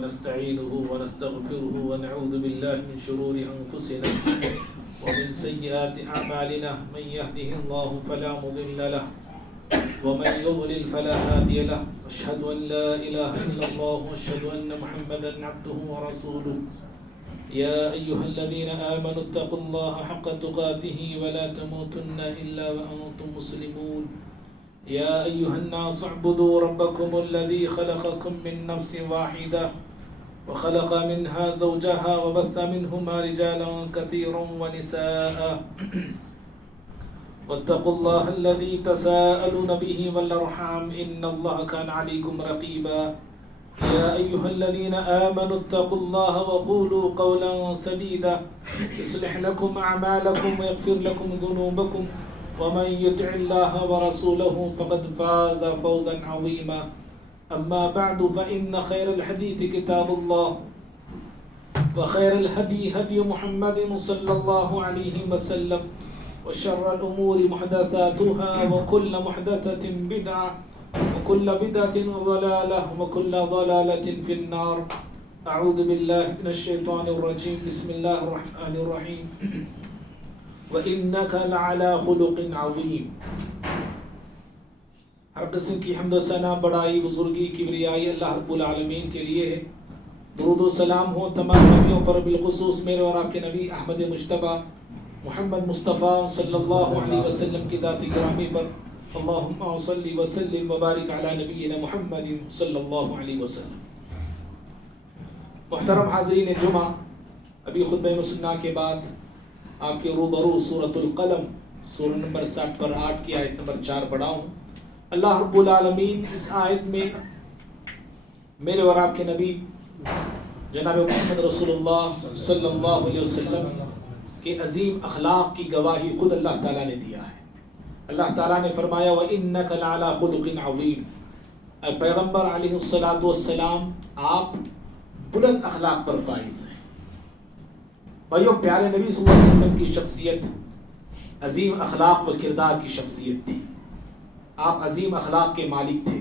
ونستعينه ونستغفره ونعوذ بالله من شرور أنفسنا ومن سيئات أعمالنا من يهده الله فلا مضل له ومن يضلل فلا هادي له أشهد أن لا إله إلا الله وأشهد أن محمدا عبده ورسوله يا أيها الذين آمنوا اتقوا الله حق تقاته ولا تموتن إلا وأنتم مسلمون يا أيها الناس اعبدوا ربكم الذي خلقكم من نفس واحدة وخلق منها زوجها وبث منهما رجالا كثيرا ونساء واتقوا الله الذي تساءلون به والأرحام إن الله كان عليكم رقيبا يا أيها الذين آمنوا اتقوا الله وقولوا قولا سديدا يصلح لكم أعمالكم ويغفر لكم ذنوبكم ومن يطع الله ورسوله فقد فاز فوزا عظيما أما بعد فإن خير الحديث كتاب الله وخير الهدي هدي محمد صلى الله عليه وسلم وشر الأمور محدثاتها وكل محدثة بدعة وكل بدعة ضلالة وكل ضلالة في النار أعوذ بالله من الشيطان الرجيم بسم الله الرحمن الرحيم وَإِنَّكَ لَعَلَى خُلُقٍ عَظِيمٍ. ہر قسم کی حمد و ثنا بڑائی بزرگی کبریائی اللہ رب العالمین کے لیے ہے. درود و سلام ہو تمام نبیوں پر بالخصوص میرے اور آپ کے نبی احمد مجتبی محمد مصطفیٰ صلی اللہ علیہ وسلم کی ذات گرامی پر. اللہم صلی وسلم وبارک علی نبینا محمد صلی اللہ علیہ وسلم. محترم حاضرین جمعہ، ابھی خطبہ مسنہ کے بعد آپ کے روبرو سورۃ القلم سورہ نمبر 60 پر 8 کی آیت نمبر 4 پڑھا ہوں. اللہ رب العالمین اس آیت میں میرے اور آپ کے نبی جناب محمد رسول اللہ صلی اللہ علیہ وسلم کے عظیم اخلاق کی گواہی خود اللہ تعالیٰ نے دیا ہے. اللہ تعالیٰ نے فرمایا وَإِنَّكَ لَعَلَى خُلُقٍ عَظِيمٍ. اے پیغمبر علیہ الصلوۃ والسلام، آپ بلند اخلاق پر فائز ہیں. بھائیو، پیارے نبی صلی اللہ علیہ وسلم کی شخصیت عظیم اخلاق و کردار کی شخصیت تھی. آپ عظیم اخلاق کے مالک تھے،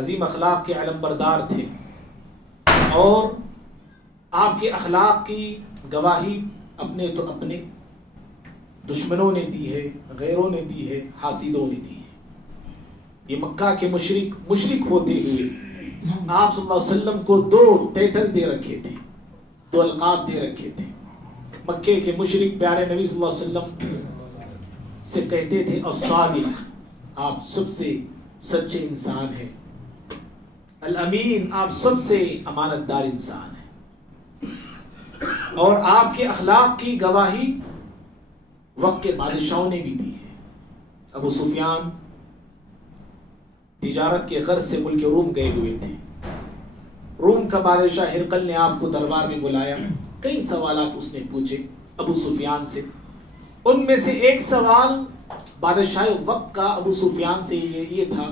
عظیم اخلاق کے علم بردار تھے، اور آپ کے اخلاق کی گواہی اپنے تو اپنے دشمنوں نے دی ہے، غیروں نے دی ہے، حاسدوں نے دی ہے. یہ مکہ کے مشرک ہوتے ہوئے آپ صلی اللہ علیہ وسلم کو 2 ٹائٹل دے رکھے تھے، 2 القاب دے رکھے تھے. مکے کے مشرک پیارے نبی صلی اللہ علیہ وسلم سے کہتے تھے الصادق، آپ سب سے سچے انسان ہیں. الامین، آپ سب سے امانت دار انسان ہیں. اور آپ کے اخلاق کی گواہی وقت کے بادشاہوں نے بھی دی ہے. ابو سفیان تجارت کے غرض سے ملک روم گئے ہوئے تھے. روم کا بادشاہ ہرقل نے آپ کو دربار میں بلایا. کئی سوالات اس نے پوچھے ابو سفیان سے. ان میں سے ایک سوال بادشاہ وقت کا ابو سفیان سے یہ تھا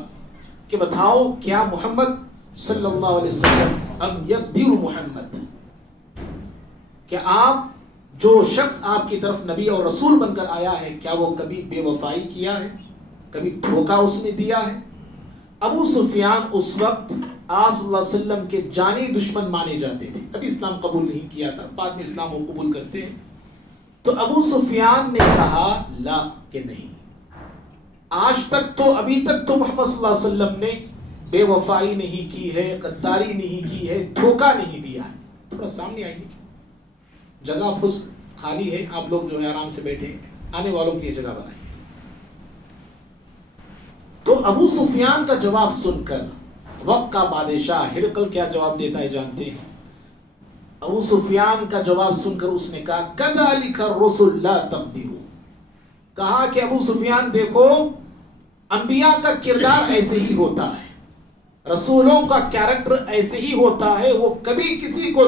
کہ بتاؤ، کیا محمد صلی اللہ علیہ وسلم ام یغدر محمد، کہ آپ جو شخص آپ کی طرف نبی اور رسول بن کر آیا ہے، کیا وہ کبھی بے وفائی کیا ہے، کبھی دھوکہ اس نے دیا ہے؟ ابو سفیان اس وقت آپ صلی اللہ علیہ وسلم کے جانی دشمن مانے جاتے تھے. ابھی اسلام قبول نہیں کیا تھا، بعد میں اسلام وہ قبول کرتے ہیں. تو ابو سفیان نے کہا لا، کہ نہیں، آج تک تو ابھی تک تو محمد صلی اللہ علیہ وسلم نے بے وفائی نہیں کی ہے، غداری نہیں کی ہے، دھوکہ نہیں دیا ہے. تھوڑا سامنے آئیے، جگہ خالی ہے، آپ لوگ جو ہے آرام سے بیٹھے، آنے والوں کے لیے جگہ بنائیں. تو ابو سفیان کا جواب سن کر وقت کا بادشاہ ہرقل کیا جواب دیتا ہے جانتے ہیں؟ ابو سفیان کا جواب سن کر اس نے کہا کذالک الرسل لا تقدروا. کہا کہ ابو سفیان دیکھو، انبیاء کا کردار ایسے ہی ہوتا ہے، رسولوں کا کیریکٹر ایسے ہی ہوتا ہے. وہ کبھی کسی کو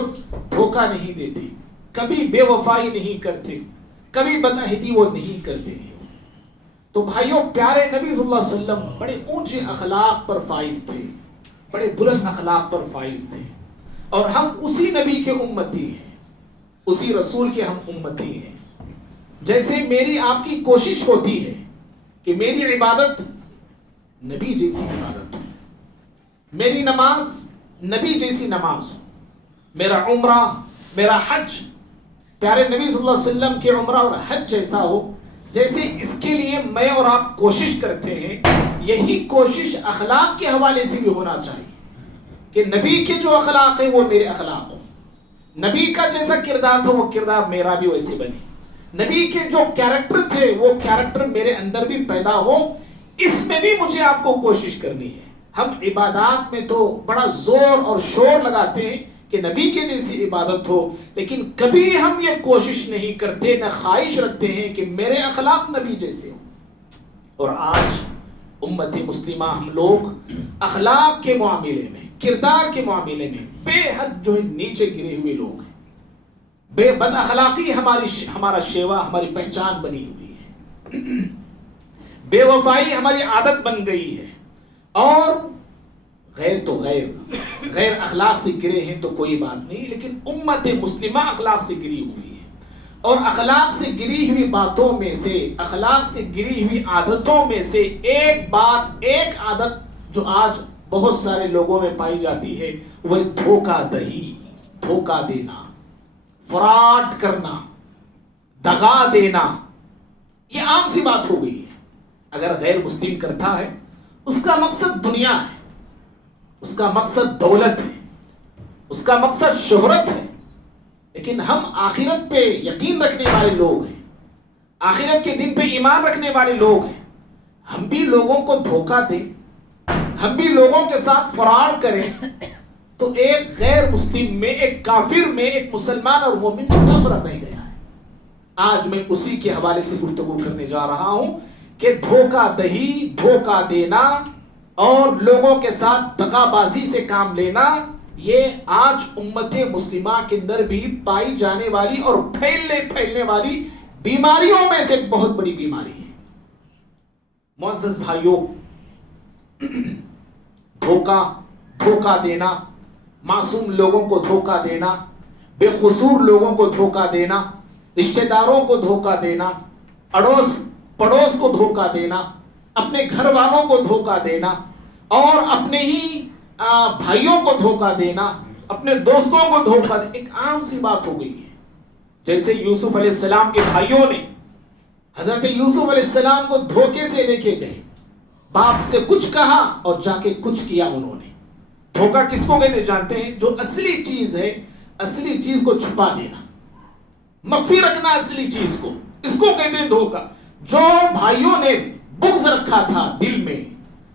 دھوکہ نہیں دیتے، کبھی بے وفائی نہیں کرتے، کبھی بدعہدی وہ نہیں کرتے ہیں. تو بھائیوں، پیارے نبی صلی اللہ علیہ وسلم بڑے اونچے اخلاق پر فائز تھے، بڑے بلند اخلاق پر فائز تھے. اور ہم اسی نبی کے امتی ہیں، اسی رسول کے ہم امتی ہیں. جیسے میری آپ کی کوشش ہوتی ہے کہ میری عبادت نبی جیسی عبادت ہو، میری نماز نبی جیسی نماز ہو، میرا عمرہ، میرا حج پیارے نبی صلی اللہ علیہ وسلم کے عمرہ اور حج جیسا ہو، جیسے اس کے لیے میں اور آپ کوشش کرتے ہیں، یہی کوشش اخلاق کے حوالے سے بھی ہونا چاہیے کہ نبی کے جو اخلاق ہیں وہ میرے اخلاق ہوں، نبی کا جیسا کردار تھا وہ کردار میرا بھی ویسے بنے، نبی کے جو کیریکٹر تھے وہ کیریکٹر میرے اندر بھی پیدا ہو۔ اس میں بھی مجھے آپ کو کوشش کرنی ہے۔ ہم عبادات میں تو بڑا زور اور شور لگاتے ہیں کہ نبی کے جیسی عبادت ہو، لیکن کبھی ہم یہ کوشش نہیں کرتے، نہ خواہش رکھتے ہیں کہ میرے اخلاق نبی جیسے ہوں۔ اور آج امت مسلمہ ہم لوگ اخلاق کے معاملے میں، کردار کے معاملے میں بے حد جو ہے نیچے گرے ہوئے لوگ ہیں۔ بے بد اخلاقی ہمارا شیوا، ہماری پہچان بنی ہوئی ہے، بے وفائی ہماری عادت بن گئی ہے، اور غیر اخلاق سے گرے ہیں تو کوئی بات نہیں، لیکن امت مسلمہ اخلاق سے گری ہوئی ہے، اور اخلاق سے گری ہوئی باتوں میں سے، اخلاق سے گری ہوئی عادتوں میں سے ایک عادت جو آج بہت سارے لوگوں میں پائی جاتی ہے وہ دھوکہ دہی، دھوکہ دینا، فراڈ کرنا، دغا دینا۔ یہ عام سی بات ہو گئی ہے۔ اگر غیر مسلم کرتا ہے اس کا مقصد دنیا ہے، اس کا مقصد دولت ہے، اس کا مقصد شہرت ہے، لیکن ہم آخرت پہ یقین رکھنے والے لوگ ہیں، آخرت کے دن پہ ایمان رکھنے والے لوگ ہیں۔ ہم بھی لوگوں کو دھوکہ دیں، ہم بھی لوگوں کے ساتھ فراڈ کریں تو ایک غیر مسلم میں، ایک کافر میں، ایک مسلمان اور مومن میں کیا فرق رہ گیا ہے؟ آج میں اسی کے حوالے سے گفتگو کرنے جا رہا ہوں کہ دھوکہ دہی، دھوکہ دینا اور لوگوں کے ساتھ دغا بازی سے کام لینا، یہ آج امت مسلمہ کے اندر بھی پائی جانے والی اور پھیلنے والی بیماریوں میں سے ایک بہت بڑی بیماری ہے۔ معزز بھائیوں، دھوکہ دینا، معصوم لوگوں کو دھوکہ دینا، بے قصور لوگوں کو دھوکہ دینا، رشتہ داروں کو دھوکہ دینا، اڑوس پڑوس کو دھوکہ دینا، اپنے گھر والوں کو دھوکہ دینا، اور اپنے ہی بھائیوں کو دھوکہ دینا، اپنے دوستوں کو دھوکہ دینا، ایک عام سی بات ہو گئی ہے۔ جیسے یوسف علیہ السلام کے بھائیوں نے حضرت یوسف علیہ السلام کو دھوکے سے لے کے گئے، باپ سے کچھ کہا اور جا کے کچھ کیا انہوں نے۔ دھوکہ کس کو کہتے جانتے ہیں؟ جو اصلی چیز ہے، اصلی چیز کو چھپا دینا، مخفی رکھنا اصلی چیز کو، اس کو کہتے ہیں دھوکہ۔ جو بھائیوں نے بغض رکھا تھا دل میں،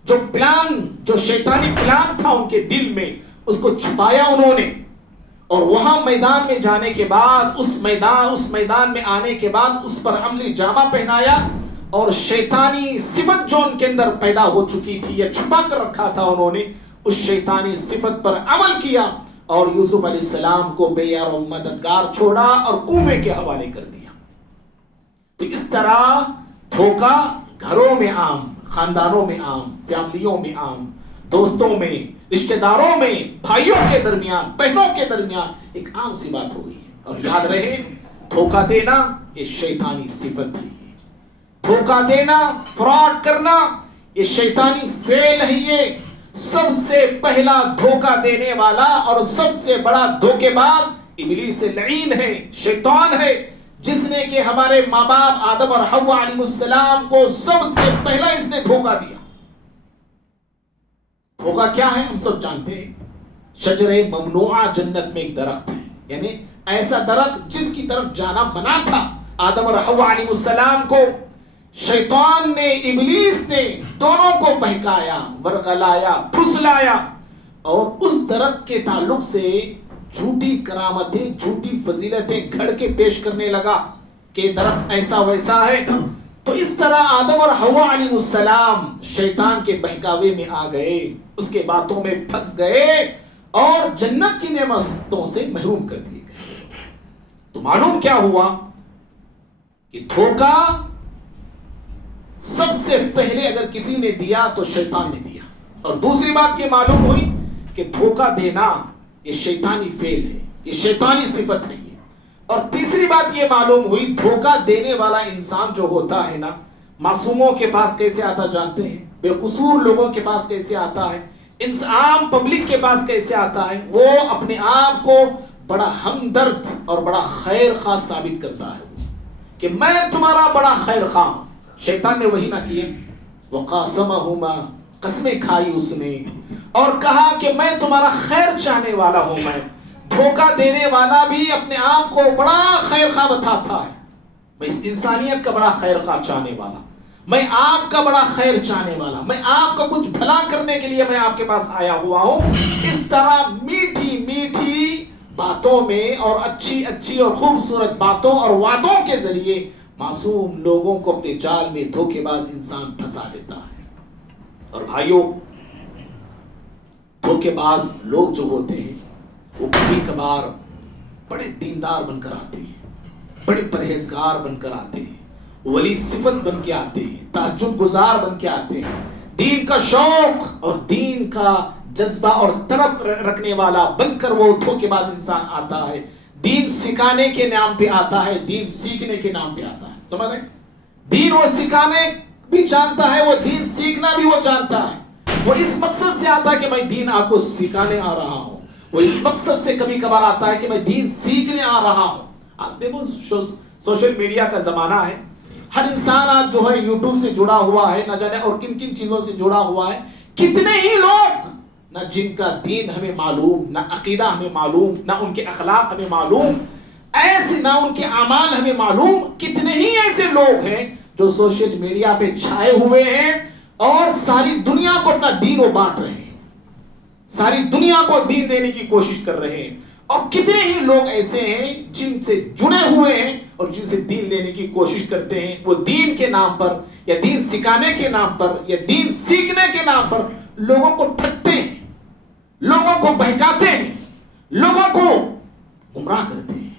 جو شیطانی پلان تھا ان کے دل میں، اس کو چھپایا انہوں نے، اور وہاں میدان میں جانے کے بعد، اس میدان میں آنے کے بعد اس پر عملی جامہ پہنایا، اور شیطانی صفت جو ان کے اندر پیدا ہو چکی تھی یا چھپا کر رکھا تھا انہوں نے، اس شیطانی صفت پر عمل کیا اور یوسف علیہ السلام کو بے یار و مددگار چھوڑا اور کنویں کے حوالے کر دیا۔ تو اس طرح دھوکہ گھروں میں عام، خاندانوں میں عام، فیملیوں میں عام، دوستوں میں، رشتہ داروں میں، بھائیوں کے درمیان، بہنوں کے درمیان ایک عام سی بات ہو گئی ہے۔ اور یاد رہے، دھوکہ دینا یہ شیطانی صفت ہے، دھوکہ دینا، فراڈ کرنا یہ شیطانی فعل ہے۔ یہ سب سے پہلا دھوکہ دینے والا اور سب سے بڑا دھوکے باز ابلیس لعین ہے، شیطان ہے، جس نے کہ ہمارے ماں باپ آدم اور حوا علیہ السلام کو سب سے پہلا اس نے دھوکہ دیا۔ دھوکہ کیا ہے ہم سب جانتے ہیں، شجرہ ممنوعہ جنت میں ایک درخت ہے، یعنی ایسا درخت جس کی طرف جانا منع تھا آدم اور حوا علیہ السلام کو، شیطان نے، ابلیس نے دونوں کو بہکایا، ورغلایا، پھسلایا، اور اس درخت کے تعلق سے جھوٹی کرامتیں، جھوٹی فضیلتیں گھڑ کے پیش کرنے لگا کہ درخت ایسا ویسا ہے۔ تو اس طرح آدم اور حوا علیہ السلام شیطان کے بہکاوے میں آ گئے، اس کے باتوں میں پھنس گئے اور جنت کی نعمتوں سے محروم کر دیے گئے۔ تو معلوم کیا ہوا کہ دھوکہ سب سے پہلے اگر کسی نے دیا تو شیطان نے دیا، اور دوسری بات یہ معلوم ہوئی کہ دھوکہ دینا یہ شیطانی فعل ہے، یہ شیطانی صفت ہے۔ اور تیسری بات یہ معلوم ہوئی، دھوکہ دینے والا انسان جو ہوتا ہے نا، معصوموں کے پاس کیسے آتا جانتے ہیں؟ بے قصور لوگوں کے پاس کیسے آتا ہے؟ عام پبلک کے پاس کیسے آتا ہے؟ وہ اپنے آپ کو بڑا ہمدرد اور بڑا خیر خواہ ثابت کرتا ہے کہ میں تمہارا بڑا خیر خواہ ہوں. شیطان نے وہی نہ کیا، وَقَاسَمَهُمَا، قسمیں کھائی اس نے اور کہا کہ میں تمہارا خیر چاہنے والا ہوں. میں دھوکہ دینے والا بھی اپنے آپ کو بڑا خیر خواہ بتاتا ہے. میں اس انسانیت کا بڑا خیر خواہ چاہنے والا، میں آپ کا بڑا خیر چاہنے والا، میں آپ کو کچھ بھلا کرنے کے لیے میں آپ کے پاس آیا ہوا ہوں. اس طرح میٹھی میٹھی باتوں میں اور اچھی اچھی اور خوبصورت باتوں اور وعدوں کے ذریعے معصوم لوگوں کو اپنے جال میں دھوکے باز انسان پھنسا دیتا ہے. اور بھائیوں، دھوکے باز لوگ جو ہوتے ہیں وہ کبھی کبھار بڑے دیندار بن کر آتے ہیں، بڑے پرہیزگار بن کر آتے ہیں، ولی صفت بن کے آتے ہیں، تہجد گزار بن کے آتے ہیں، دین کا شوق اور دین کا جذبہ اور طلب رکھنے والا بن کر وہ دھوکے باز انسان آتا ہے. دین سکھانے کے نام پہ آتا ہے، دین سیکھنے کے نام پہ آتا ہے. سمجھ رہے؟ دین وہ سکھانے بھی جانتا ہے، وہ دین سیکھنا بھی وہ جانتا ہے. وہ اس مقصد سے آتا ہے کہ میں دین آپ کو سکھانے آ رہا ہوں. وہ اس مقصد سے کبھی کبھار آتا ہے کہ میں دین سیکھنے آ رہا ہوں. آپ دیکھو سوشل میڈیا کا زمانہ ہے، ہر انسان آج جو ہے یوٹیوب سے جڑا ہوا ہے، نہ جانے اور کن کن چیزوں سے جڑا ہوا ہے. کتنے ہی لوگ نہ جن کا دین ہمیں معلوم، نہ عقیدہ ہمیں معلوم، نہ ان کے اخلاق ہمیں معلوم، ایسے نہ ان کے اعمال ہمیں معلوم. کتنے ہی ایسے لوگ ہیں جو سوشل میڈیا پہ چھائے ہوئے ہیں اور ساری دنیا کو اپنا دین و بانٹ رہے ہیں، ساری دنیا کو دین دینے کی کوشش کر رہے ہیں. اور کتنے ہی لوگ ایسے ہیں جن سے جڑے ہوئے ہیں اور جن سے دین لینے کی کوشش کرتے ہیں. وہ دین کے نام پر یا دین سکھانے کے نام پر یا دین سیکھنے کے نام پر لوگوں کو ٹھگتے ہیں، لوگوں کو بہکاتے ہیں، لوگوں کو گمراہ کرتے ہیں.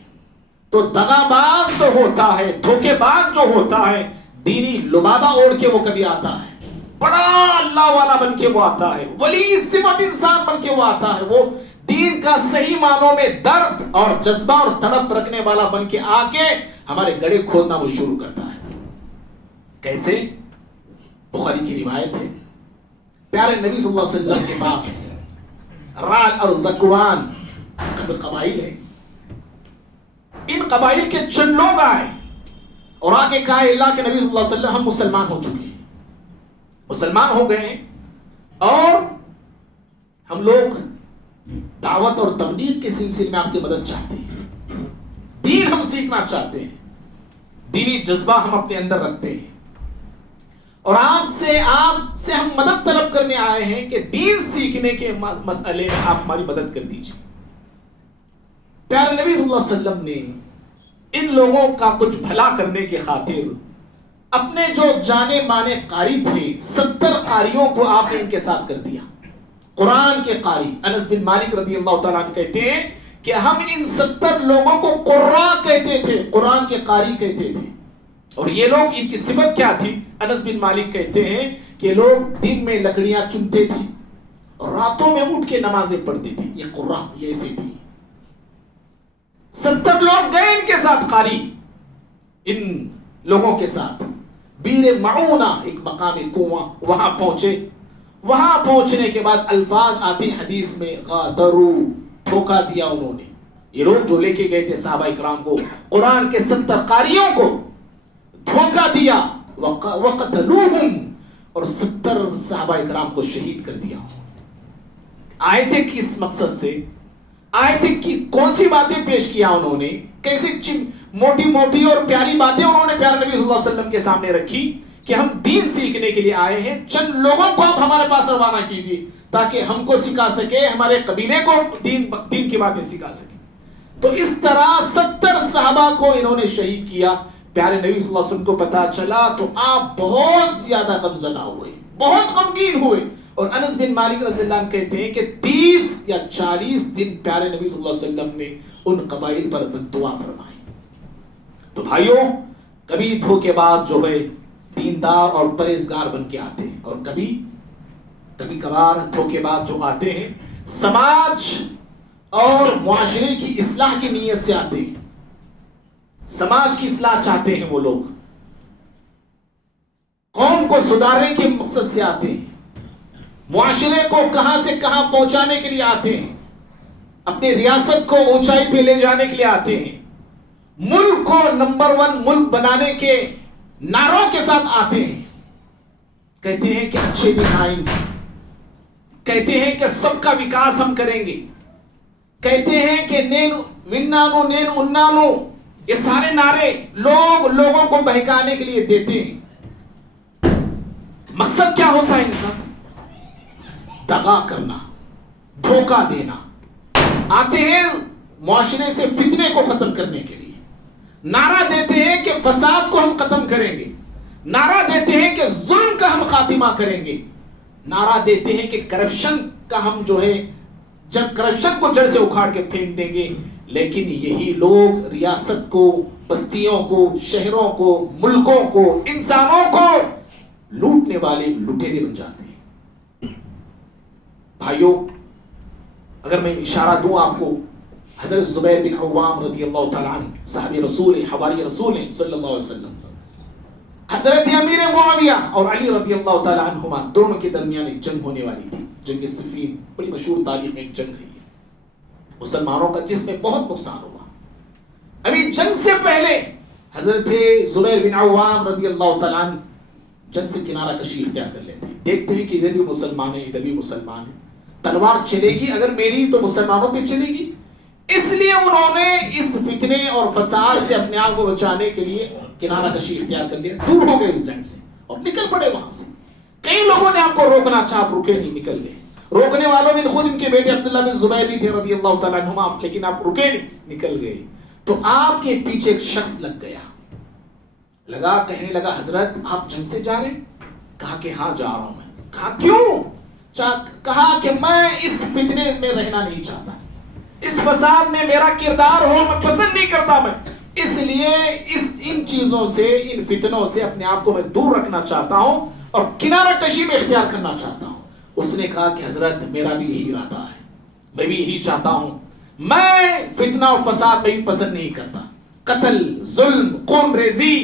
تو دغا باز تو ہوتا ہے، دھوکے باز جو ہوتا ہے، دینی لبادہ اوڑھ کے وہ کبھی آتا ہے، بڑا اللہ والا بن کے وہ آتا ہے، ولی صفت انسان بن کے وہ آتا ہے. وہ دین کا صحیح معنوں میں درد اور جذبہ اور طلب رکھنے والا بن کے آ کے ہمارے گڑے کھودنا وہ شروع کرتا ہے. کیسے؟ بخاری کی روایت ہے، پیارے نبی صلی اللہ علیہ وسلم کے پاس رال اور ذکوان قبائل ہیں. ان قبائل کے چند لوگ آئے اور آ کے کہا اللہ کے نبی صلی اللہ علیہ وسلم ہم مسلمان ہو چکے ہیں، مسلمان ہو گئے ہیں اور ہم لوگ دعوت اور تبلیغ کے سلسلے میں آپ سے مدد چاہتے ہیں، دین ہم سیکھنا چاہتے ہیں، دینی جذبہ ہم اپنے اندر رکھتے ہیں اور آپ سے ہم مدد طلب کرنے آئے ہیں کہ دین سیکھنے کے مسئلے میں آپ ہماری مدد کر دیجیے. پیارے نبی صلی اللہ علیہ وسلم نے ان لوگوں کا کچھ بھلا کرنے کے خاطر اپنے جو جانے مانے قاری تھے 70 قاریوں کو آپ نے ان کے ساتھ کر دیا. قرآن کے قاری انس بن مالک رضی اللہ تعالیٰ عنہ کہتے ہیں کہ ہم ان 70 لوگوں کو قراء کہتے تھے، قرآن کے قاری کہتے تھے. اور یہ لوگ، ان کی صفت کیا تھی؟ انس بن مالک کہتے ہیں کہ لوگ دن میں لکڑیاں چنتے تھے اور راتوں میں اٹھ کے نمازیں پڑھتے تھے. یہ قراء یہ ایسے تھی. 70 لوگ گئے ان کے ساتھ قاری، ان لوگوں کے ساتھ بیر معونہ ایک مقامی کنواں، وہاں پہنچے. وہاں پہنچنے کے بعد الفاظ آتے ہیں حدیث میں، غادرو، دھوکہ دیا انہوں نے. یہ لوگ جو لے کے گئے تھے صحابہ اکرام کو، قرآن کے 70 قاریوں کو دھوکہ دیا. وقتلوہم، اور 70 صحابہ اکرام کو شہید کر دیا. آئے تھے کس مقصد سے؟ آئے تھے کہ کون سی باتیں پیش کیا انہوں نے؟ کیسے موٹی موٹی اور پیاری باتیں انہوں نے پیارے نبی صلی اللہ علیہ وسلم کے سامنے رکھی کہ ہم دین سیکھنے کے لیے آئے ہیں، چند لوگوں کو آپ ہمارے پاس روانہ کیجیے تاکہ ہم کو سکھا سکے، ہمارے قبیلے کو دین کی باتیں سکھا سکے. تو اس طرح 70 صحابہ کو انہوں نے شہید کیا. پیارے نبی صلی اللہ علیہ وسلم کو پتا چلا تو آپ بہت زیادہ غمزدہ ہوئے، بہت غمگین ہوئے. اور انس بن مالک رضی اللہ عنہ کہتے ہیں کہ 30 یا 40 دن پیارے نبی صلی اللہ علیہ وسلم نے ان قبائل پر دعا فرمائی. تو بھائیوں، کبھی دھوکے باز جو ہے دیندار اور پرہیزگار بن کے آتے ہیں، اور کبھی کبھار دھوکے باز جو آتے ہیں سماج اور معاشرے کی اصلاح کی نیت سے آتے ہیں، سماج کی اصلاح چاہتے ہیں. وہ لوگ قوم کو سدھارنے کے مقصد سے آتے ہیں. معاشرے کو کہاں سے کہاں پہنچانے کے لیے آتے ہیں، اپنی ریاست کو اونچائی پہ لے جانے کے لیے آتے ہیں، ملک کو نمبر 1 ملک بنانے کے نعروں کے ساتھ آتے ہیں، کہتے ہیں کہ اچھے دن آئیں گے، کہتے ہیں کہ سب کا وکاس ہم کریں گے، کہتے ہیں کہ نین ونانو نین انانو، یہ سارے نعرے لوگوں کو بہکانے کے لیے دیتے ہیں۔ مقصد کیا ہوتا ہے ان کا؟ دغا کرنا، دھوکہ دینا۔ آتے ہیں معاشرے سے فتنے کو ختم کرنے کے لیے، نعرہ دیتے ہیں کہ فساد کو ہم ختم کریں گے، نعرہ دیتے ہیں کہ ظلم کا ہم خاتمہ کریں گے، نعرہ دیتے ہیں کہ کرپشن کا ہم کرپشن کو جڑ سے اکھاڑ کے پھینک دیں گے۔ لیکن یہی لوگ ریاست کو، بستیوں کو، شہروں کو، ملکوں کو، انسانوں کو لوٹنے والے لٹیرے بن جاتے ہیں۔ بھائیوں، اگر میں اشارہ دوں آپ کو، حضرت زبیر بن عوام رضی اللہ تعالیٰ عنہ، صحابی رسول، حواری رسول صلی اللہ علیہ وسلم، حضرت امیر معاویہ اور علی رضی اللہ تعالیٰ عنہما، دونوں کے درمیان ایک جنگ ہونے والی تھی، جنگ صفین، بڑی مشہور تاریخ میں ایک جنگ رہی ہے مسلمانوں کا، جس میں بہت نقصان ہوا۔ ابھی جنگ سے پہلے حضرت زبیر بن عوام رضی اللہ تعالیٰ عنہ جنگ سے کنارہ کشی اختیار کر لیتے ہیں، دیکھتے ہیں کہ ادھر بھی مسلمان ہیں، ادھر بھی مسلمان ہیں، تلوار چلے گی اگر میری تو مسلمانوں پہ چلے گی، اس لیے انہوں نے اس فتنے اور فساد سے اپنے آپ کو بچانے کے لیے کنارہ کشی اختیار کر لیا، دور ہو گئے اس جنگ سے اور نکل پڑے وہاں سے۔ کئی لوگوں نے آپ کو روکنا چاہا، آپ رکے نہیں، نکل گئے۔ روکنے والوں میں خود ان کے بیٹے عبداللہ بن زبیر بھی تھے رضی اللہ تعالیٰ عنہما، لیکن آپ رکے نہیں، نکل گئے۔ تو آپ کے پیچھے ایک شخص کہنے لگا حضرت آپ جنگ سے جا رہے ہیں؟ کہا کہ ہاں جا رہا ہوں میں۔ کہا کیوں؟ کہا کہ میں اس فتنے میں رہنا نہیں چاہتا، اس فساد میں میرا کردار ہو میں پسند نہیں کرتا، میں اس لیے ان چیزوں سے، ان فتنوں سے اپنے آپ کو میں دور رکھنا چاہتا ہوں اور کنارہ کشی میں اختیار کرنا چاہتا ہوں۔ اس نے کہا کہ حضرت میرا بھی یہی ارادہ ہے، میں بھی یہی چاہتا ہوں، میں فتنہ اور فساد میں بھی پسند نہیں کرتا، قتل، ظلم، خون ریزی،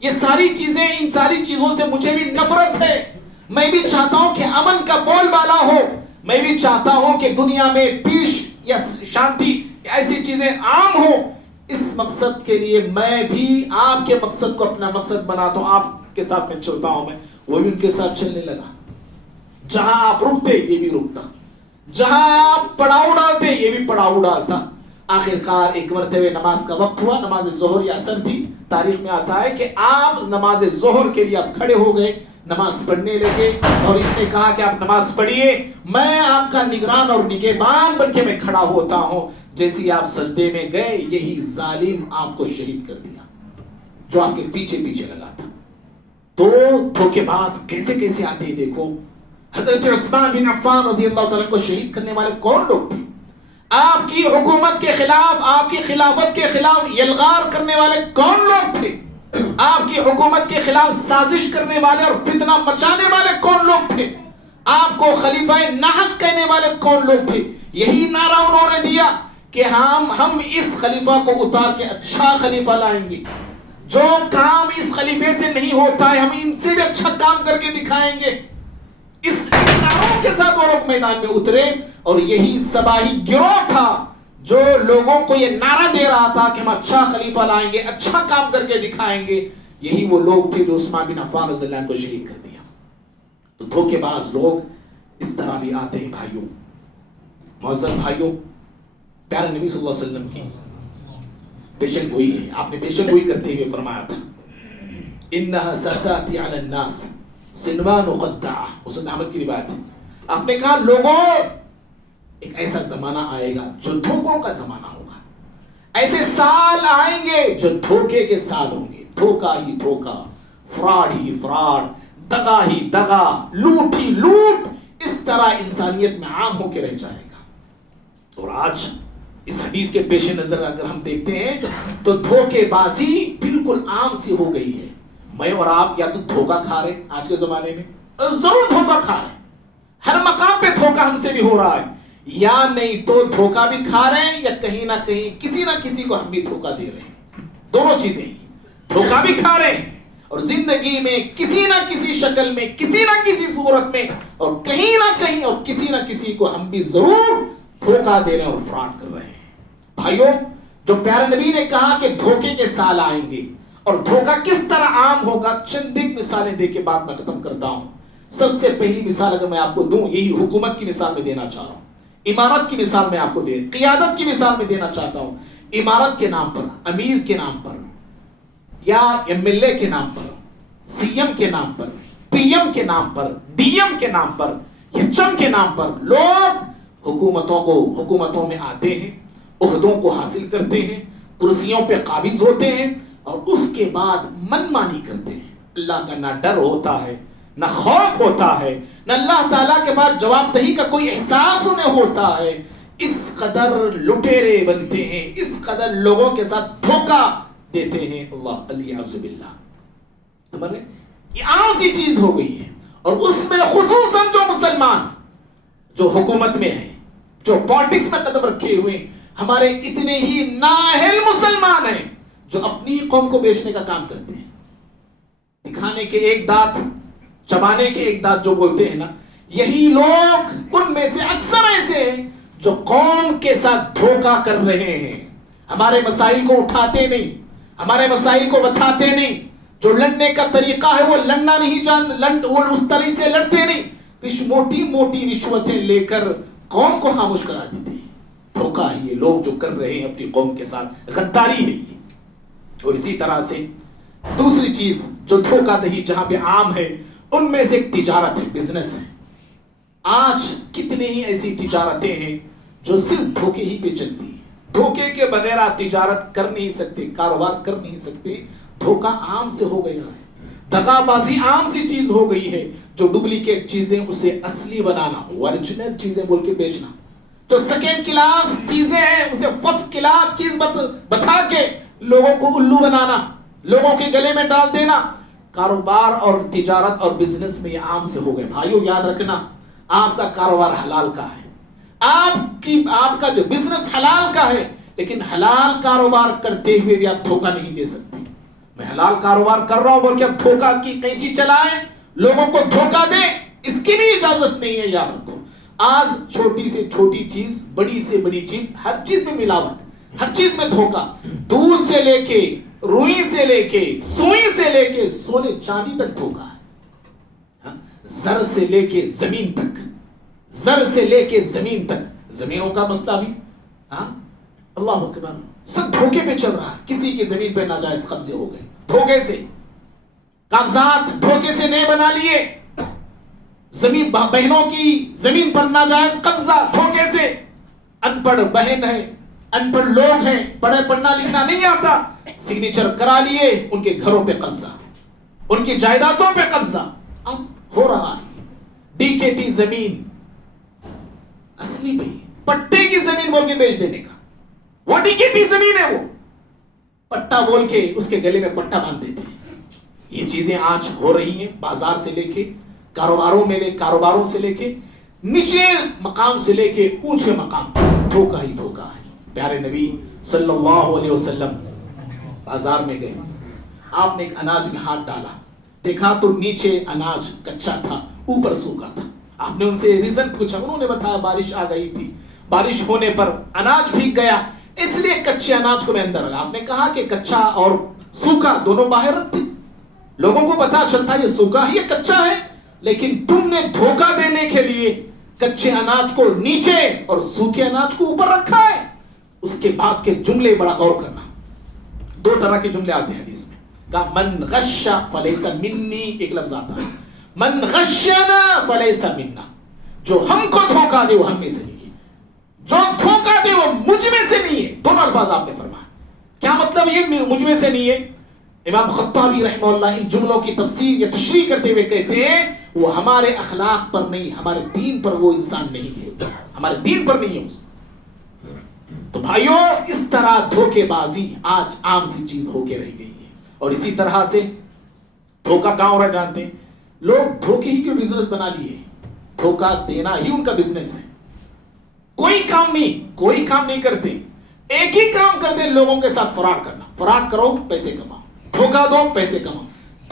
یہ ساری چیزیں، ان ساری چیزوں سے مجھے بھی نفرت ہے۔ میں بھی چاہتا ہوں کہ امن کا بول بالا ہو، میں بھی چاہتا ہوں کہ دنیا میں پیش یا شانتی ایسی چیزیں عام ہو۔ اس مقصد کے لیے میں بھی آپ کے مقصد کو اپنا مقصد بناتا ہوں، آپ کے ساتھ میں چلتا ہوں۔ میں وہ بھی ان کے ساتھ چلنے لگا، جہاں آپ رکتے یہ بھی رکتا، جہاں آپ پڑاؤ ڈالتے یہ بھی پڑاؤ ڈالتا۔ آخر کار ایک مرتبہ نماز کا وقت ہوا، نماز ظہر یا عصر تھی، تاریخ میں آتا ہے کہ آپ نماز ظہر کے لیے آپ کھڑے ہو گئے، نماز پڑھنے لگے، اور اس نے کہا کہ آپ نماز پڑھیے، میں آپ کا نگران اور نگہبان بن کے میں کھڑا ہوتا ہوں۔ جیسے ہی آپ سجدے میں گئے، یہی ظالم آپ کو شہید کر دیا جو آپ کے پیچھے پیچھے لگا تھا۔ تو دھوکے باز کیسے کیسے آتے ہیں دیکھو۔ حضرت عثمان بن عفان رضی اللہ تعالیٰ کو شہید کرنے والے کون لوگ تھے؟ آپ کی حکومت کے خلاف، آپ کی خلافت کے خلاف یلغار کرنے والے کون لوگ تھے؟ آپ کی حکومت کے خلاف سازش کرنے والے اور فتنہ مچانے والے کون لوگ تھے؟ آپ کو خلیفہ ناحق کہنے والے کون لوگ تھے؟ یہی نعرہ انہوں نے دیا کہ ہم اس خلیفہ کو اتار کے اچھا خلیفہ لائیں گے، جو کام اس خلیفے سے نہیں ہوتا ہے ہم ان سے بھی اچھا کام کر کے دکھائیں گے۔ اس نعروں کے ساتھ وہ لوگ میدان میں اترے، اور یہی سباہی گروہ تھا جو لوگوں کو یہ نعرہ دے رہا تھا کہ ہم اچھا خلیفہ لائیں گے، اچھا کام کر کے دکھائیں گے۔ یہی وہ لوگ تھے جو عثمان بن عفان رضی اللہ عنہ کو شہید کر دیا۔ تو دھوکے باز لوگ اس طرح بھی آتے ہیں بھائیوں۔ معزز بھائیوں، پیارے نبی صلی اللہ علیہ وسلم کی پیشن گوئی ہے، آپ نے پیشن گوئی کرتے ہوئے فرمایا تھا انہا ستاتی علی الناس سنوان قطعہ، مسند احمد کی روایت ہے۔ آپ نے کہا لوگوں، ایک ایسا زمانہ آئے گا جو دھوکوں کا زمانہ ہوگا، ایسے سال آئیں گے جو دھوکے کے سال ہوں گے، دھوکہ ہی دھوکہ، فراڈ ہی فراڈ، دغا ہی دغا، لوٹ ہی لوٹ، اس طرح انسانیت میں عام ہو کے رہ جائے گا۔ اور آج اس حدیث کے پیش نظر اگر ہم دیکھتے ہیں تو دھوکے بازی بالکل عام سی ہو گئی ہے۔ میں اور آپ یا تو دھوکہ کھا رہے آج کے زمانے میں، ضرور دھوکہ کھا رہے ہیں، ہر مقام پہ دھوکہ ہم سے بھی ہو رہا ہے، یا نہیں تو دھوکہ بھی کھا رہے ہیں یا کہیں نہ کہیں کسی نہ کسی کو ہم بھی دھوکہ دے رہے ہیں، دونوں چیزیں ہی، دھوکہ بھی کھا رہے ہیں اور زندگی میں کسی نہ کسی شکل میں، کسی نہ کسی صورت میں، اور کہیں نہ کہیں اور کسی نہ کسی کو ہم بھی ضرور دھوکہ دے رہے ہیں اور فراڈ کر رہے ہیں۔ بھائیوں، جو پیارے نبی نے کہا کہ دھوکے کے سال آئیں گے اور دھوکہ کس طرح عام ہوگا، چند ایک مثالیں دے کے بعد میں ختم کرتا ہوں۔ سب سے پہلی مثال اگر میں آپ کو دوں، یہی حکومت کی مثال میں دینا چاہ رہا ہوں، امارت کی مثال میں آپ کو قیادت کی مثال میں دینا چاہتا ہوں۔ امارت کے نام پر، امیر کے نام پر، یا ایم ایل اے کے نام پر، سی ایم کے نام پر، پی ایم کے نام پر، ڈی ایم کے نام پر، ایچ ایم کے نام پر لوگ حکومتوں میں آتے ہیں، عہدوں کو حاصل کرتے ہیں، کرسیوں پہ قابض ہوتے ہیں، اور اس کے بعد من مانی کرتے ہیں۔ اللہ کا نہ ڈر ہوتا ہے، نہ خوف ہوتا ہے، نہ اللہ تعالیٰ کے بعد جواب دہی کا کوئی احساس انہیں ہوتا ہے۔ اس قدر لٹیرے بنتے ہیں، اس قدر لوگوں کے ساتھ دھوکہ دیتے ہیں۔ اللہ علیہ باللہ، سمجھ رہے؟ یہ عام سی چیز ہو گئی ہے، اور اس میں خصوصاً جو مسلمان جو حکومت میں ہیں، جو پالیٹکس میں قدم رکھے ہوئے، ہمارے اتنے ہی نااہل مسلمان ہیں جو اپنی قوم کو بیچنے کا کام کرتے ہیں، دکھانے کے ایک دانت، چبانے کے ایک دانت جو بولتے ہیں نا، یہی لوگ ان میں سے اکثر ایسے ہیں جو قوم کے ساتھ دھوکہ کر رہے ہیں، ہمارے مسائل کو اٹھاتے نہیں، ہمارے مسائل کو بتاتے نہیں، جو لڑنے کا طریقہ ہے وہ لڑنا نہیں وہ اس طرح سے لڑتے نہیں، موٹی موٹی رشوتیں لے کر قوم کو خاموش کرا دیتے ہیں۔ دھوکہ ہے یہ لوگ جو کر رہے ہیں اپنی قوم کے ساتھ، غداری ہے یہ۔ اور اسی طرح سے دوسری چیز جو دھوکہ دہی جہاں پہ عام ہے، ان میں سے ایک تجارت ہے، بزنس ہے۔ آج کتنے ہی ایسی تجارتیں ہیں جو صرف دھوکے ہی پہ چلتی ہیں، دھوکے کے بغیر آپ تجارت کر نہیں سکتے، کاروبار کر نہیں سکتے۔ دھوکہ عام سے ہو گیا ہے، دغا بازی عام سی چیز ہو گئی ہے، جو ڈپلیکیٹ چیزیں اسے اصلی بنانا، اوریجنل چیزیں بول کے بیچنا، جو سیکنڈ کلاس چیزیں ہیں اسے فرسٹ کلاس چیز بتا کے لوگوں کو الو بنانا، لوگوں کے گلے میں ڈال دینا۔ کاروبار اور تجارت اور بزنس میں یہ عام سے ہو گئے۔ بھائیو یاد رکھنا، آپ کا کاروبار حلال کا ہے، آپ کا جو بزنس حلال کا ہے، لیکن حلال کاروبار کرتے ہوئے بھی آپ دھوکہ نہیں دے سکتے۔ میں حلال کاروبار کر رہا ہوں بول کے اب دھوکہ کی قینچی چلائیں، لوگوں کو دھوکہ دیں، اس کی بھی اجازت نہیں ہے۔ یاد رکھو، آج چھوٹی سے چھوٹی چیز، بڑی سے بڑی چیز، ہر چیز میں ملاوٹ، ہر چیز میں دھوکہ، دودھ سے لے کے، روئی سے لے کے، سوئی سے لے کے سونے چاندی تک دھوکہ ہے، زر سے لے کے زمین تک، زر سے لے کے زمین تک، زمینوں کا مسئلہ بھی، اللہ اکبر، سب دھوکے پہ چل رہا ہے۔ کسی کی زمین پہ ناجائز قبضے ہو گئے، دھوکے سے، کاغذات دھوکے سے نئے بنا لیے، زمین بہنوں کی زمین پر ناجائز قبضہ دھوکے سے، ان پڑھ بہن ہے، ان پڑھ لوگ ہیں، پڑھنا لکھنا نہیں آتا، سگنیچر کرا لیے، ان کے گھروں پہ قبضہ، ان کی جائیدادوں پہ قبضہ ہو رہا ہے۔ ڈی کے ٹی زمین، اصلی میں پٹے کی زمین بول کے بیچ دینے کا، وہ ڈی کے ٹی زمین ہے، وہ پٹا بول کے اس کے گلے میں پٹا باندھ دیتے ہیں۔ یہ چیزیں آج ہو رہی ہیں، بازار سے لے کے کاروباروں سے لے کے نیچے مقام سے لے کے اونچے مقام، دھوکہ ہی دھوکہ ہے۔ پیارے نبی صلی اللہ علیہ وسلم بازار میں گئے، آپ نے ایک اناج میں ہاتھ ڈالا، دیکھا تو نیچے اناج کچا تھا، اوپر سوکھا تھا۔ آپ نے ان سے ریزن پوچھا، انہوں نے بتایا بارش آ گئی تھی، بارش ہونے پر اناج بھیگ گیا، اس لیے کچے اناج کو میں اندر رکھا۔ آپ نے کہا کہ کچا اور سوکھا دونوں باہر رکھتے، لوگوں کو پتا چلتا یہ سوکھا ہے یہ کچا ہے، لیکن تم نے دھوکہ دینے کے لیے کچے اناج کو نیچے اور سوکھے اناج کو اوپر رکھا ہے۔ اس کے بعد کے جملے بڑا غور کرنا، دو طرح کے جملے آتے ہیں حدیث میں، کہا من غش فلیس منی، ایک لفظ آتا ہے من غشنا فلیس منا، جو ہم کو دھوکہ دے وہ ہم میں سے نہیں ہے، جو دھوکہ دے وہ مجھ میں سے نہیں ہے۔ دونوں الفاظ آپ نے فرمایا، کیا مطلب یہ مجھ میں سے نہیں ہے؟ امام خطابی رحمہ اللہ ان جملوں کی تفسیر یا تشریح کرتے ہوئے کہتے ہیں وہ ہمارے اخلاق پر نہیں، ہمارے دین پر وہ انسان نہیں ہے، ہمارے دین پر نہیں ہے اس۔ تو بھائیوں، اس طرح دھوکے بازی آج عام سی چیز ہو کے رہ گئی ہے۔ اور اسی طرح سے دھوکہ کہاں ہو رہا جانتے ہیں؟ لوگ دھوکے ہی کیوں بزنس بنا لیے، دھوکہ دینا ہی ان کا بزنس ہے۔ کوئی کام نہیں کرتے، ایک ہی کام کرتے، لوگوں کے ساتھ فراڈ کرنا۔ فراڈ کرو پیسے کماؤ، دھوکہ دو پیسے کماؤ،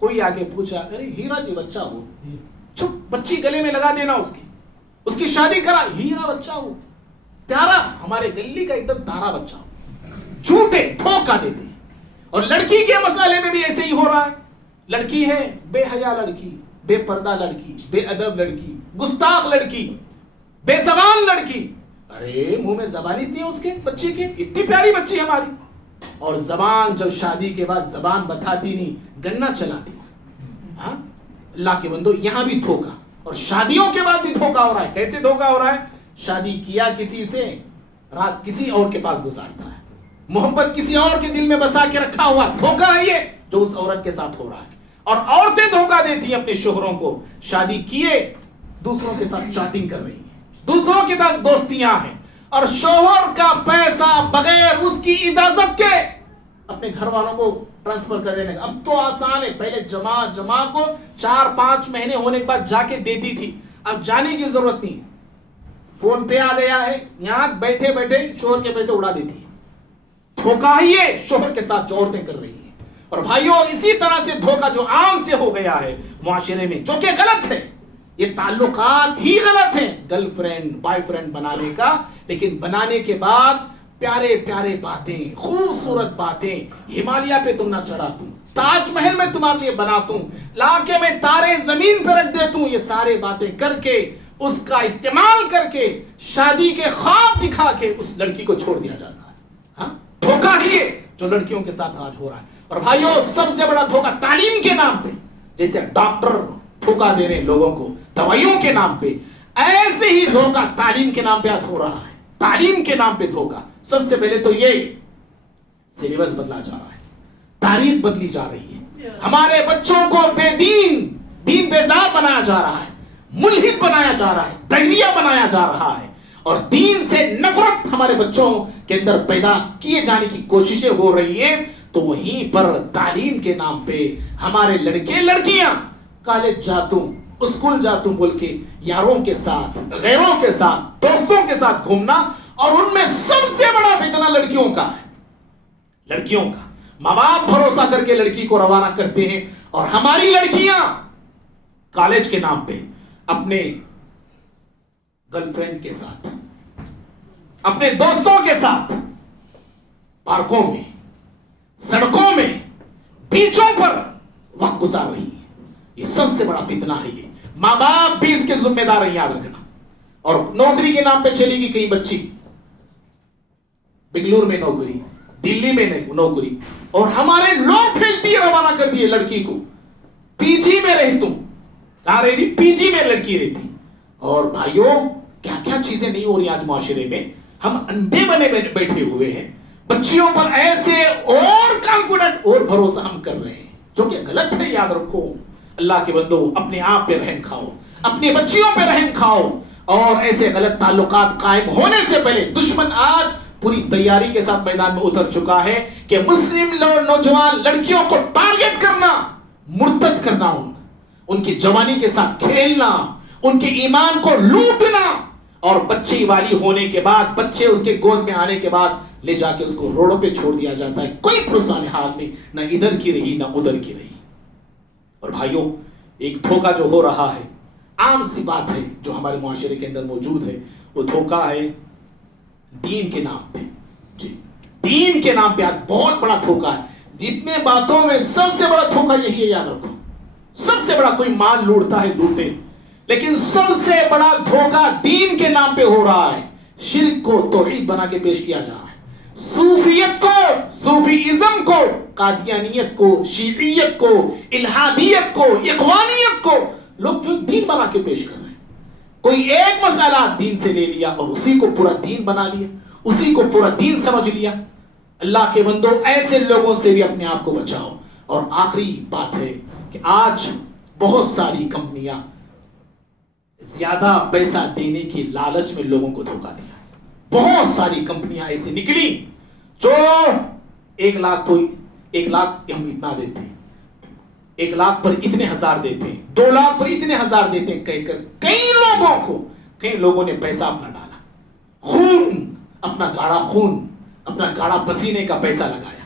کوئی آ کے پوچھا ارے ہیرا جی بچہ ہو, چپ, بچی گلے میں لگا دینا اس کی شادی کرا, ہیرا بچہ ہو, پیارا ہمارے گلی کا ایک دم تارا بچہ ہو. جھوٹے دھوکہ دیتے. اور لڑکی کے مسئلے میں بھی ایسے ہی ہو رہا ہے. لڑکی ہے بے حیا لڑکی, بے پردہ لڑکی, بے ادب لڑکی, گستاخ لڑکی, بے زبان لڑکی. ارے منہ میں زبان اتنی ہے اس کے بچے کے, اتنی پیاری بچی ہماری, اور زبان جب شادی کے بعد زبان بتاتی نہیں, گنا چلاتی. ہاں اللہ کے بندو, یہاں بھی دھوکہ, اور شادیوں کے بعد بھی دھوکہ ہو رہا ہے. کیسے دھوکہ ہو رہا ہے؟ شادی کیا کسی سے, رات کسی اور کے پاس گزارتا ہے, محبت کسی اور کے دل میں بسا کے رکھا ہوا. دھوکہ ہے یہ جو اس عورت کے ساتھ ہو رہا ہے. اور عورتیں دھوکہ دیتی ہیں اپنے شوہروں کو, شادی کیے دوسروں کے ساتھ چیٹنگ کر رہی ہیں, دوسروں کے ساتھ دوستیاں ہیں, اور شوہر کا پیسہ بغیر اس کی اجازت کے اپنے گھر والوں کو ٹرانسفر کر دینے کا. اب تو آسان ہے, پہلے جمع کو 4-5 مہینے ہونے کے بعد جا کے دیتی تھی, اب جانے کی ضرورت نہیں, فون پہ آ گیا ہے, یہاں بیٹھے بیٹھے شوہر کے پیسے اڑا دیتی ہے. دھوکہ ہی ہے شوہر کے ساتھ جو عورتیں کر رہی ہیں. اور بھائیوں اسی طرح سے دھوکہ جو عام سے ہو گیا ہے معاشرے میں, جو کہ غلط ہے, یہ تعلقات ہی غلط ہیں, گرل فرینڈ بوائے فرینڈ بنانے کا, لیکن بنانے کے بعد پیارے پیارے باتیں, خوبصورت باتیں, ہمالیہ پہ تم نہ چڑھاتا ہوں, تاج محل میں تمہارے لیے بناتا ہوں, لا کے میں تارے زمین پہ رکھ دیتا ہوں, یہ سارے باتیں کر کے اس کا استعمال کر کے شادی کے خواب دکھا کے اس لڑکی کو چھوڑ دیا جاتا ہے. ہاں دھوکہ ہی ہے جو لڑکیوں کے ساتھ آج ہو رہا ہے. اور بھائیوں سب سے بڑا دھوکہ تعلیم کے نام پہ, جیسے ڈاکٹر دھوکہ دے رہے ہیں لوگوں کو دوائیوں کے نام پہ, ایسے ہی دھوکہ تعلیم کے نام پہ آج ہو رہا ہے. تعلیم کے نام پہ دھوکہ. سب سے پہلے تو یہ سلیبس بدلا جا رہا ہے, تاریخ بدلی جا رہی ہے, ہمارے بچوں کو بے دین بیزار بنایا جا رہا ہے, ملحد بنایا جا رہا ہے, دہریہ بنایا جا رہا ہے, اور دین سے نفرت ہمارے بچوں کے اندر پیدا کیے جانے کی کوششیں ہو رہی ہیں. تو وہیں پر تعلیم کے نام پہ ہمارے لڑکے لڑکیاں کالج جاتوں, اسکول جاتوں بول کے یاروں کے ساتھ, غیروں کے ساتھ, دوستوں کے ساتھ گھومنا. اور ان میں سب سے بڑا فتنہ لڑکیوں کا ہے, لڑکیوں کا. ماں باپ بھروسہ کر کے لڑکی کو روانہ کرتے ہیں, اور ہماری لڑکیاں کالج کے نام پہ اپنے گرل فرینڈ کے ساتھ, اپنے دوستوں کے ساتھ پارکوں میں, سڑکوں میں, بیچوں پر وقت گزار رہی ہے. یہ سب سے بڑا فتنہ ہے. یہ ماں باپ بھی اس کے ذمہ دار ہیں, یاد رکھنا. اور نوکری کے نام پہ چلی گئی کہیں بچی, بنگلور میں نوکری, دلی میں نوکری, اور ہمارے لوگ بھیجتی ہے, روانہ کر دیے لڑکی کو, پی جی میں رہی تم, کہاں رہی؟ پی جی میں لڑکی رہتی. اور بھائیوں کیا کیا چیزیں نہیں ہو رہی آج معاشرے میں. ہم اندھے بنے بیٹھے ہوئے ہیں, بچیوں پر ایسے اور کانفیڈنٹ اور بھروسہ ہم کر رہے ہیں, جو کہ غلط ہے. یاد رکھو اللہ کے بندو, اپنے آپ پہ رحم کھاؤ, اپنے بچیوں پہ رحم کھاؤ. اور ایسے غلط تعلقات قائم ہونے سے پہلے دشمن آج پوری تیاری کے ساتھ میدان میں اتر چکا ہے کہ مسلم نوجوان لڑکیوں کو ٹارگٹ کرنا, مرتد کرنا, ان کی جوانی کے ساتھ کھیلنا, ان کے ایمان کو لوٹنا, اور بچی والی ہونے کے بعد, بچے اس کے گود میں آنے کے بعد لے جا کے اس کو روڈوں پہ چھوڑ دیا جاتا ہے. کوئی بھروسہ حال نہیں, نہ ادھر کی رہی نہ ادھر کی رہی. اور بھائیوں ایک دھوکہ جو ہو رہا ہے, عام سی بات ہے جو ہمارے معاشرے کے اندر موجود ہے, وہ دھوکہ ہے دین کے نام پہ. جی دین کے نام پہ آج بہت بڑا دھوکہ ہے. جتنے باتوں میں سب سے بڑا دھوکہ یہی ہے, یاد رکھو. سب سے بڑا, کوئی مال لوٹتا ہے لوٹے, لیکن سب سے بڑا دھوکہ دین کے نام پہ ہو رہا ہے. شرک کو توحید بنا کے پیش کیا جا رہا ہے, صوفیت کو, صوفیزم کو, قادیانیت کو, شیعیت کو, الہادیت کو, اخوانیت کو لوگ جو دین بنا کے پیش کر رہے ہیں. کوئی ایک مسئلہ دین سے لے لیا اور اسی کو پورا دین بنا لیا, اسی کو پورا دین سمجھ لیا. اللہ کے بندو ایسے لوگوں سے بھی اپنے آپ کو بچاؤ. اور آخری بات ہے کہ آج بہت ساری کمپنیاں زیادہ پیسہ دینے کی لالچ میں لوگوں کو دھوکہ دیا. بہت ساری کمپنیاں ایسی نکلی جو 1 لاکھ کوئی 1 لاکھ ہم اتنا دیتے ہیں, 1 لاکھ پر اتنے ہزار دیتے ہیں, 2 لاکھ پر اتنے ہزار دیتے ہیں, کہہ کر کئی لوگوں نے پیسہ اپنا ڈالا, خون اپنا گاڑا, خون اپنا گاڑا پسینے کا پیسہ لگایا,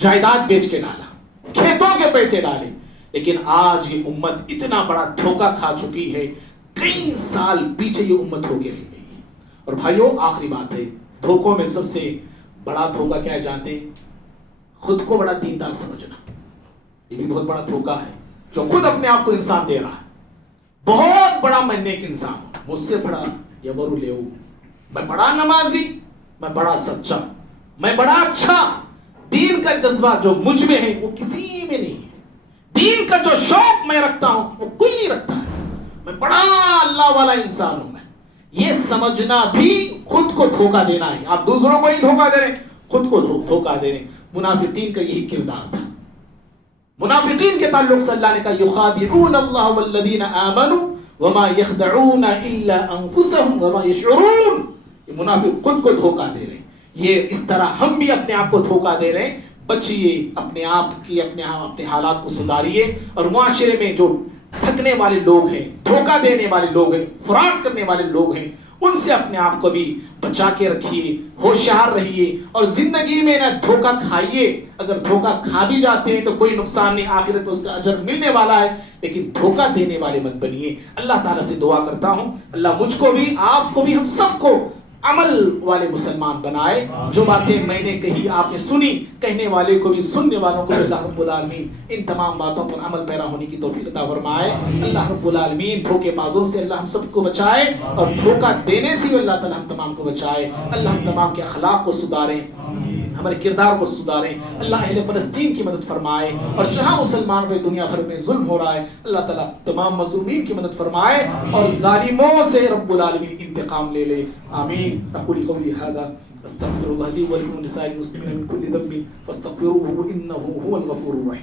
جائیداد بیچ کے ڈالا, کھیتوں کے پیسے ڈالے, لیکن آج یہ امت اتنا بڑا دھوکہ کھا چکی ہے، کئی سال پیچھے یہ امت ہو کے رہ گئی۔ اور بھائیوں آخری بات ہے، دھوکوں میں سب سے بڑا دھوکہ کیا ہے جانتے ہیں؟ خود کو بڑا دیندار سمجھنا، یہ بھی بہت بڑا دھوکہ ہے۔ جو خود اپنے آپ کو انسان دے رہا ہے بہت بڑا، میں نیک انسان ہوں، مجھ سے بڑا یا ورو لے، میں بڑا نمازی، میں بڑا سچا، میں بڑا اچھا، دین کا جذبہ جو مجھ میں ہے وہ کسی میں نہیں ہے، دین کا جو شوق میں رکھتا ہوں وہ کوئی نہیں رکھتا ہے، میں بڑا اللہ والا انسان ہوں۔ میں یہ سمجھنا بھی خود کو دھوکہ دینا ہے، آپ دوسروں کو ہی دھوکہ دے رہے ہیں، خود کو دھوکہ دے رہے ہیں۔ منافقین کا یہی کردار تھا۔ منافقین کے تعلق سے اللہ نے کہا یخادعون اللہ والذین آمنوا وما یخدعون الا انفسهم وما یشعرون، یہ منافق خود کو دھوکہ دے رہے ہیں۔ یہ اس طرح ہم بھی اپنے آپ کو دھوکہ دے رہے ہیں۔ بچیے اپنے آپ کی، اپنے حالات کو سدھاریے، اور معاشرے میں جو ٹھگنے والے لوگ ہیں، دھوکہ دینے والے لوگ ہیں، فراڈ کرنے والے لوگ ہیں، ان سے اپنے آپ کو بھی بچا کے رکھیے، ہوشیار رہیے، اور زندگی میں نہ دھوکہ کھائیے۔ اگر دھوکہ کھا بھی جاتے ہیں تو کوئی نقصان نہیں، آخرت میں اس کا اجر ملنے والا ہے، لیکن دھوکہ دینے والے مت بنیے۔ اللہ تعالیٰ سے دعا کرتا ہوں اللہ مجھ کو بھی، آپ کو بھی، ہم سب کو عمل والے مسلمان بنائے۔ جو باتیں میں نے کہی آپ نے سنی، کہنے والے کو بھی، سننے والوں کو بھی اللہ رب العالمین ان تمام باتوں پر عمل پیرا ہونے کی توفیق عطا فرمائے۔ اللہ رب العالمین دھوکے بازوں سے اللہ ہم سب کو بچائے، اور دھوکہ دینے سے بھی اللہ تعالیٰ ہم تمام کو بچائے۔ اللہ ہم تمام کے اخلاق کو سدھاریں، ہمارے کردار کو سدھاریں۔ اللہ اہل فلسطین کی مدد فرمائے، اور جہاں مسلمان پہ دنیا بھر میں ظلم ہو رہا ہے اللہ تعالیٰ تمام مظلومین کی مدد فرمائے، اور ظالموں سے رب العالمین انتقام لے لے۔ آمین۔ اقول قولی هذا استغفر الله لي ولكم ولسائر المسلمين من كل ذنب فاستغفروه انه هو الغفور الرحيم۔